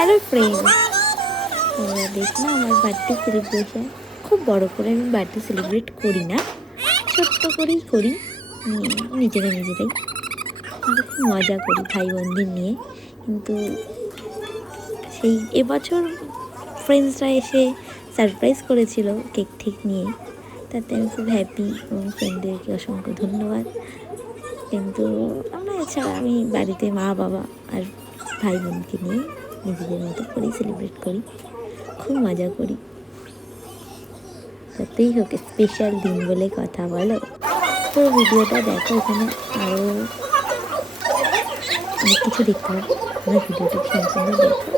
Hello friend, তোমরা দেখো না আমার বার্থডে সেলিব্রেশন। খুব বড় করে আমি বার্থডে সেলিব্রেট করি না, ছোট্ট করেই করি নিজেরাই। কিন্তু খুব মজা করি ভাই বোনদের নিয়ে। কিন্তু সেই এবছর ফ্রেন্ডসরা এসে সারপ্রাইজ করেছিল কেক ঠিক নিয়ে, তাতে আমি খুব হ্যাপি এবং ফ্রেন্ডদেরকে অসংখ্য ধন্যবাদ। কিন্তু আমরা এছাড়া আমি বাড়িতে মা বাবা আর ভাই বোনকে নিয়ে নিজেদের মতো করেই সেলিব্রেট করি, খুব মজা করি। যতই হোক স্পেশাল দিন বলে কথা, বলো। তো ভিডিওটা দেখো, এখানে আরও অনেক কিছু দেখতে হবে, আমার ভিডিওটা সম্পূর্ণ দেখো।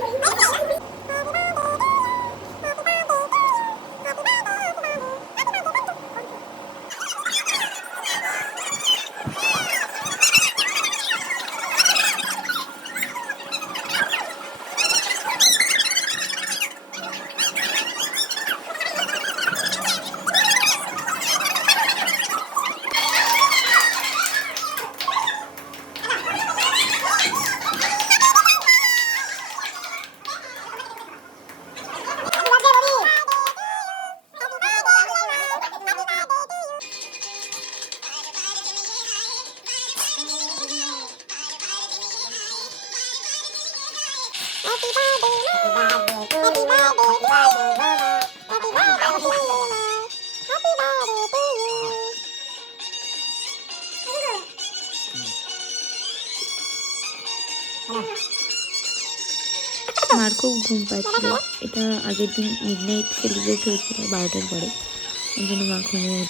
মার খুব ঘুম পাচ্ছিল, এটা আগের দিন মিডনাইট সেলিব্রেট হয়েছিল 12টার পরে, ওই জন্য মা ঘুমিয়ে